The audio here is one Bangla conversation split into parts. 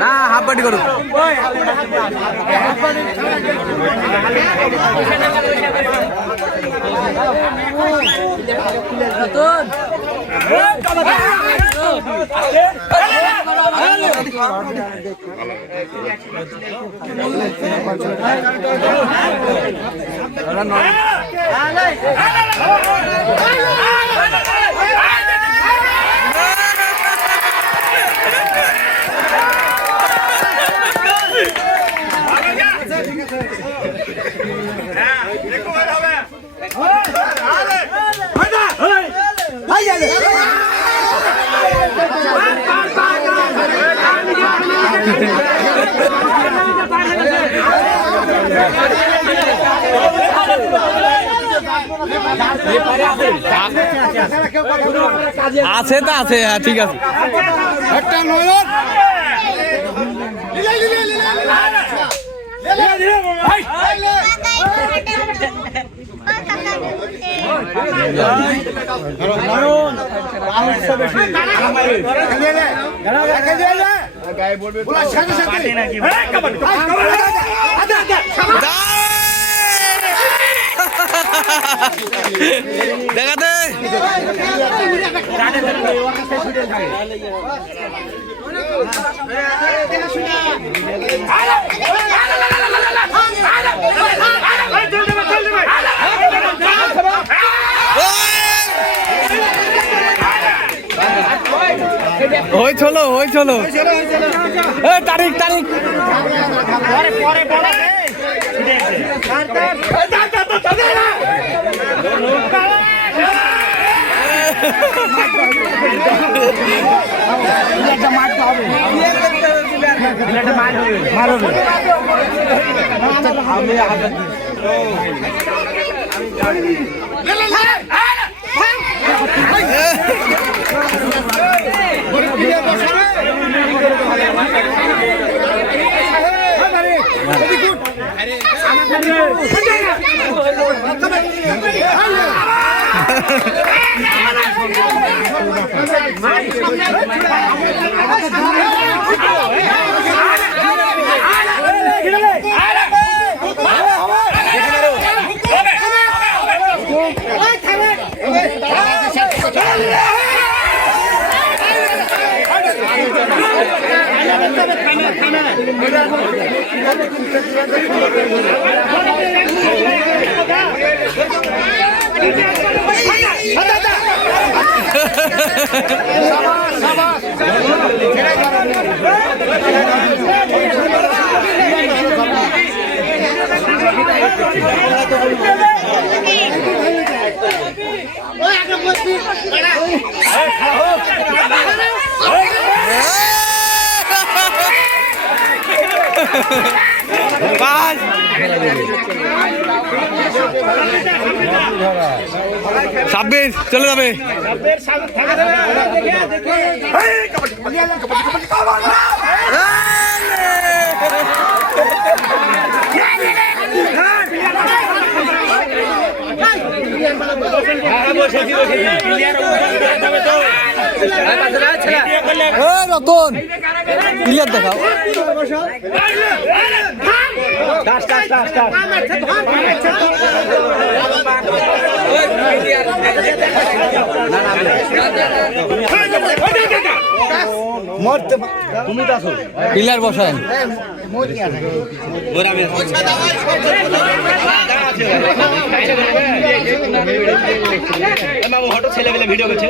না হাফ বাটি করুক। আছে তো আছে, হ্যাঁ ঠিক আছে। দেখাতে ওই চলো তারিখ ছাব্বিশ চলে যাবে। রতন ক্লিয়ার দেখাও। পিলার বসান ছেলে পেলে ভিডিও করছে।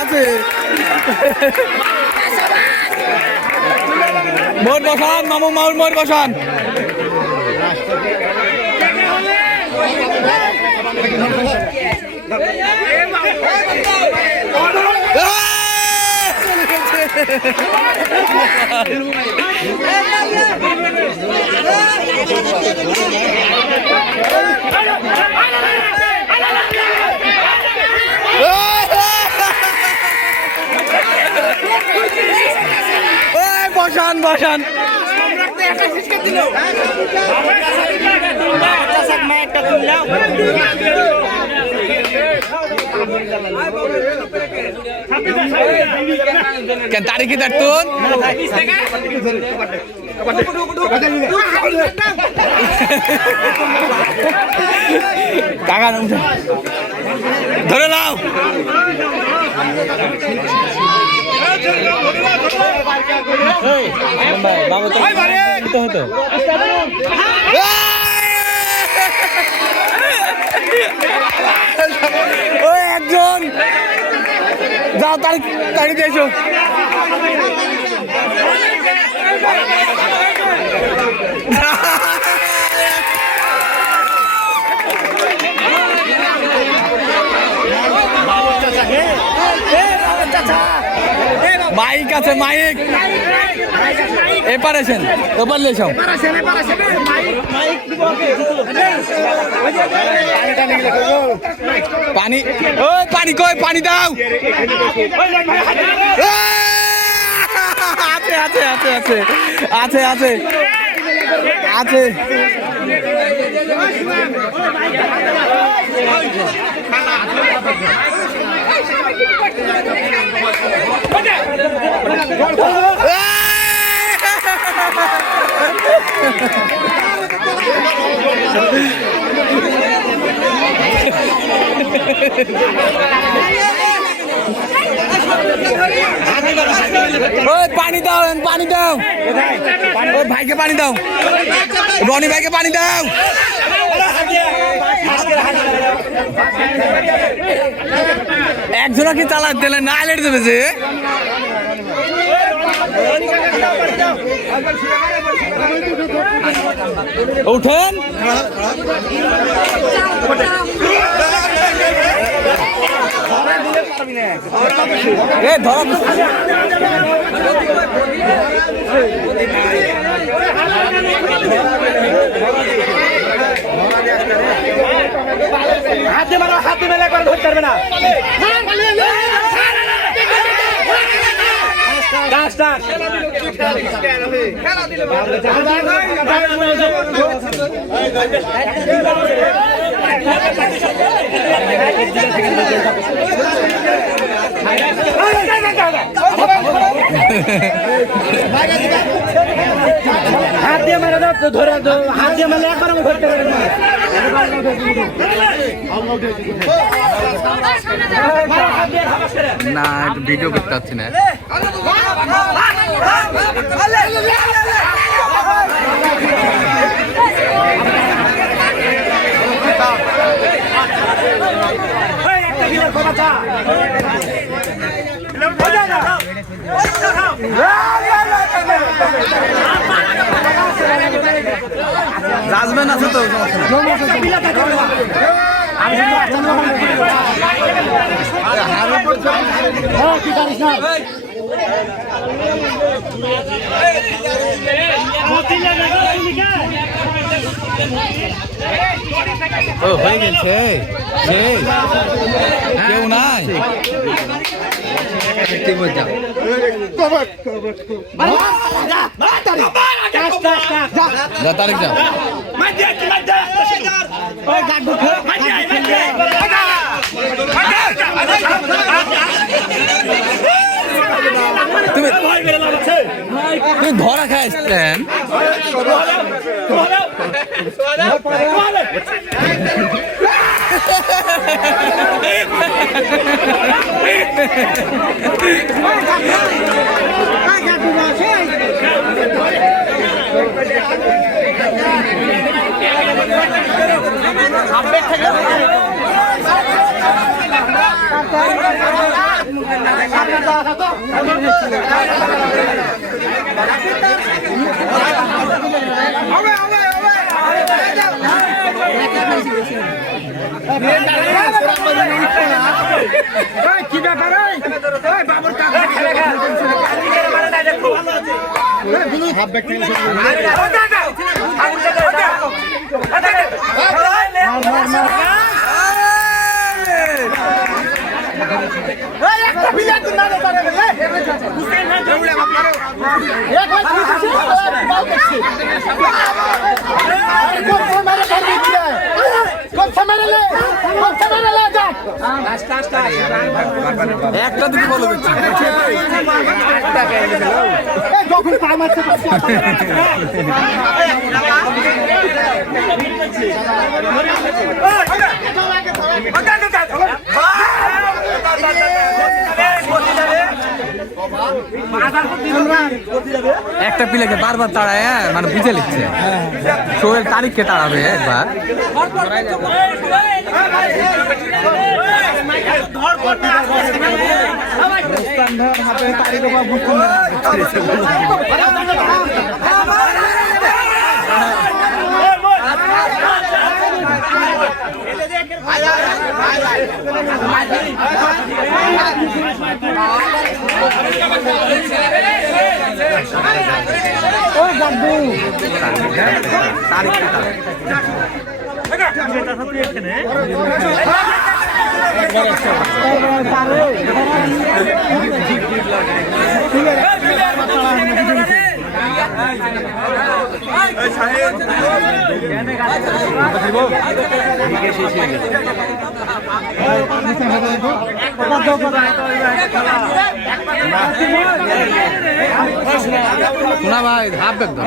আছে মোর বসান মামু মোর বসান। বসান কেন তারিখে দেখতুন টাকা ধরে নাও হতো ওই একজন যাও তারিখ তারিখ এসো মাইক আছে মাইক এপারেছেন ওপার লেছো পানি ও পানি কই পানি দাও আছে আছে আছে আছে আছে আছে আছে পানি দাও পানি দাও ও ভাইকে পানি দাও রনি ভাইকে পানি দাও একজনা কি চালা দিলে না লেট দেবে যে উঠেন এ ধর হাতে মারো হাতে মেলা করে ধরতে পারবে না হাত দিয়ে মারা দাও ধরে হাত দিয়ে মারলে একবার আমি ধরতে পারি না ভিডিও করতে পারছি না রাজবেন আছে তো ও হয়ে গেছে কেউ নাই যা তারিখ যাও তুমি ধরা খাইছেন কি ব্যাপার একটা প্লেয়ার তো না পারে রে এক লাখ একটা দিকে বলো দেখছি যখন পা মারতে একটা পিলাকে বারবার তাড়ায় মানে বুঝে লিখছে শোয়ের তারিখকে তাড়াবে একবার শোনা ভাই হাফ ব্যাগ ধর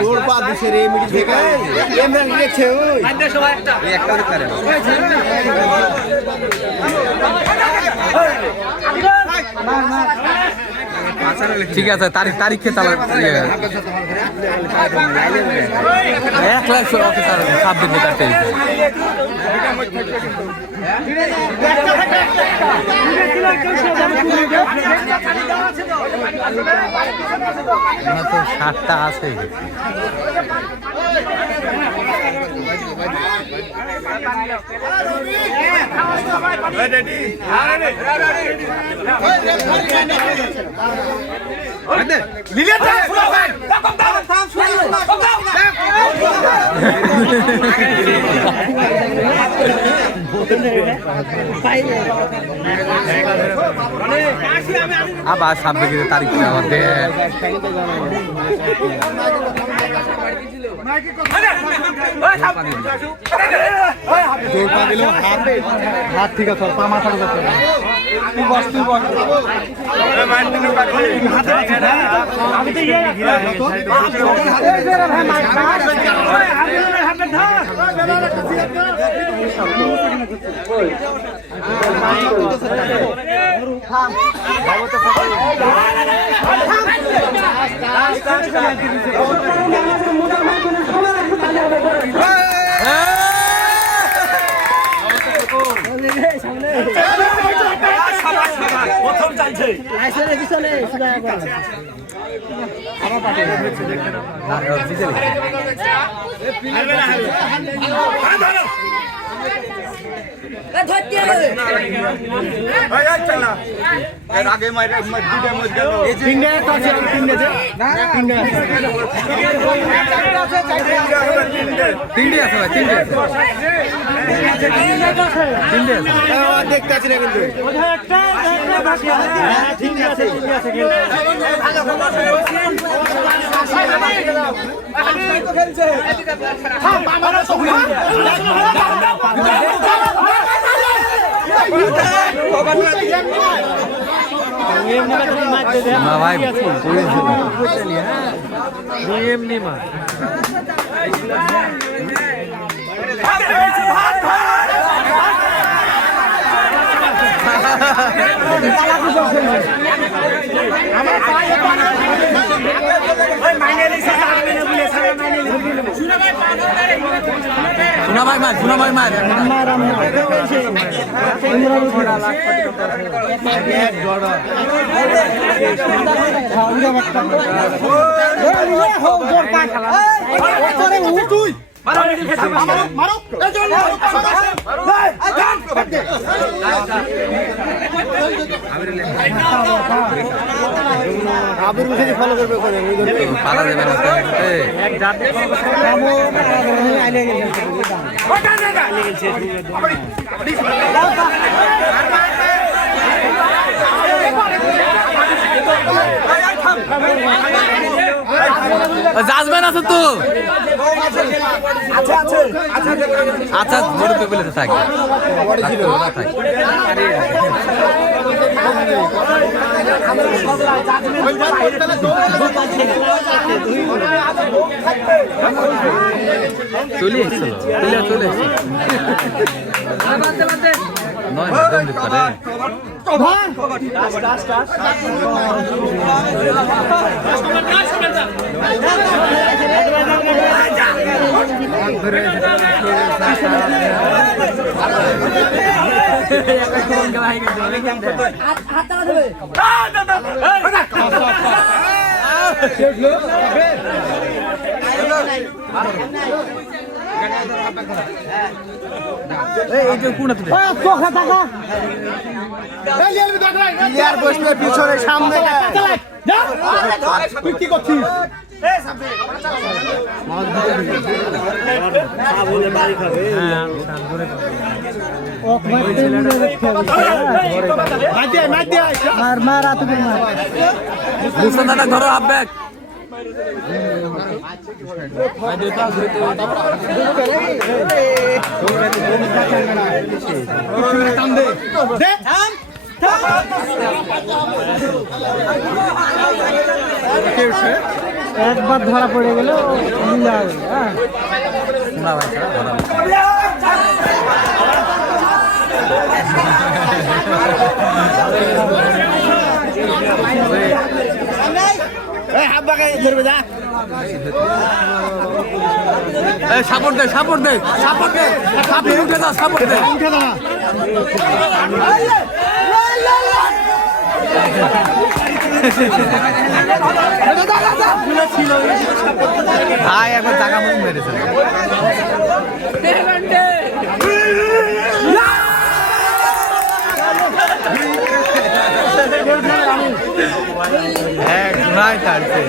জোর পা দিছে রে মিডি থেকে এমরা লিখছে ওই একটা করে ঠিক আছে তারিখে তাহলে 1,00,000 অফিসার 7 দিন কাটতে তো 7টা আছে আবার 26 তারিখে আমাদের হাত ঠিক আছে পা মাথা প্রথম চাইছে আগে মাইরে তিনটে আছে তিনটে তিনটে আছে ভাই তিনটে আছে দেখতে আছে কিন্তু ঠিক আছে না ভাই এমনি মা শোনা ভাই মার পালা দেবে না জাজমেন আছে তো আচ্ছা বড় পেলে তো থাকে চলে চলে নয় দিতে পারে পিছনে সামনে কি করছিস ধরো আব্যাক একবার ধরা পড়ে গেল সাপোর্ট দে সাপোর্ট দে সাপোর্ট দে সাপোর্ট উঠে যা সাপোর্ট দে উঠে যা ভাই একবার জায়গা মন মেরেছে নাই তারছে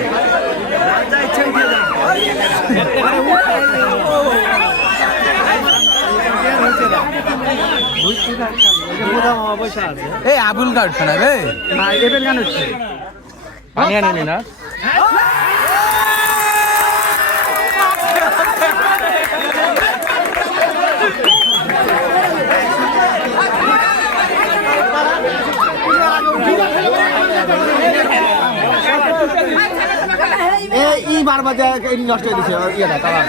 এই আবুল কাটছে না রে এবার গান হচ্ছে পানি আনে না ই বারবার নষ্ট হয়ে দিচ্ছে ইয়েটা কালার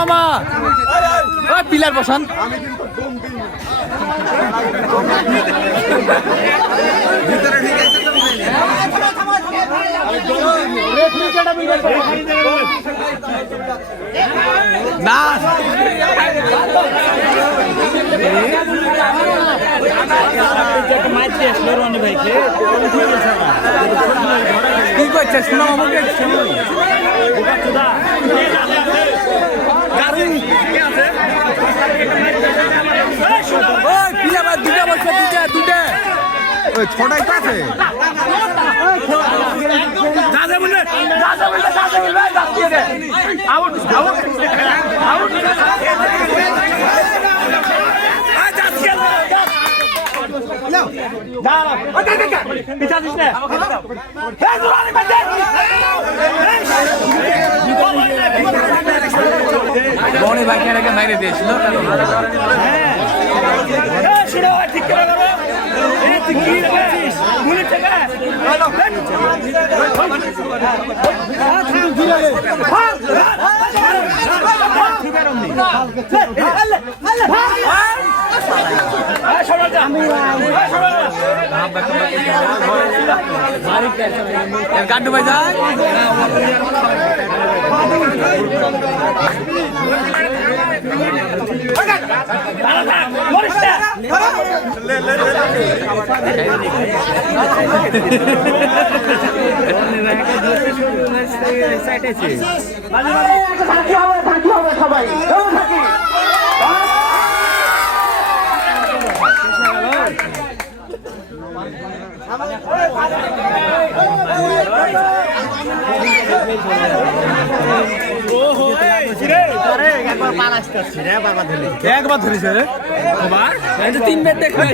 মামা পিলার বসান না কি করছে শোনা মামাকে দুটা বছর দুটা ওই ছটাই কাছে বনে ভাইকে আগে মাইরে দিয়েছিল গাড্ডু ভাই যায় সবাই একবার ধরেছে রে 3 বেড দেখে